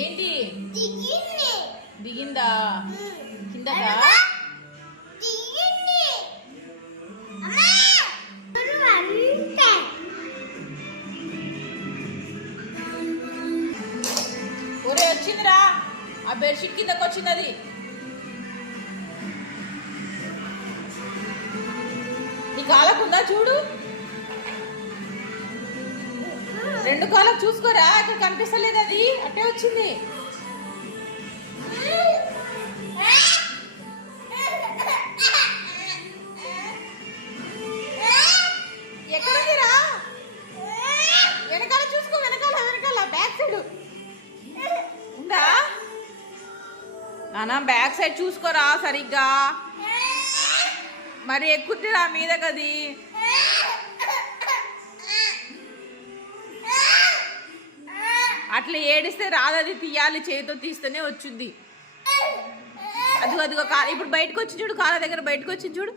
ఏంటి దిగిందా కిందగా? ఒరే వచ్చిందిరా, ఆ బెడ్షీట్ కిందకు వచ్చింది. అది నీ కాలకుందా చూడు, 2 కాలకు చూసుకోరా, అక్కడ కనిపిస్తలేదు. అది అట్టే వచ్చింది. ఎక్కడికిరా? వెనకాల చూసుకో, వెనకాల బ్యాక్ సైడ్ ఉందా నానా? బ్యాక్ సైడ్ చూసుకోరా సరిగ్గా, మరి ఎక్కుద్దిరా మీద కది. అట్లా ఏడిస్తే రాదది, తీయాలి, చేతితో తీస్తేనే వచ్చుద్ది. అదిగో ఇప్పుడు బయటకు వచ్చి చూడు, కాళ్ళ దగ్గర బయటకు వచ్చి చూడు.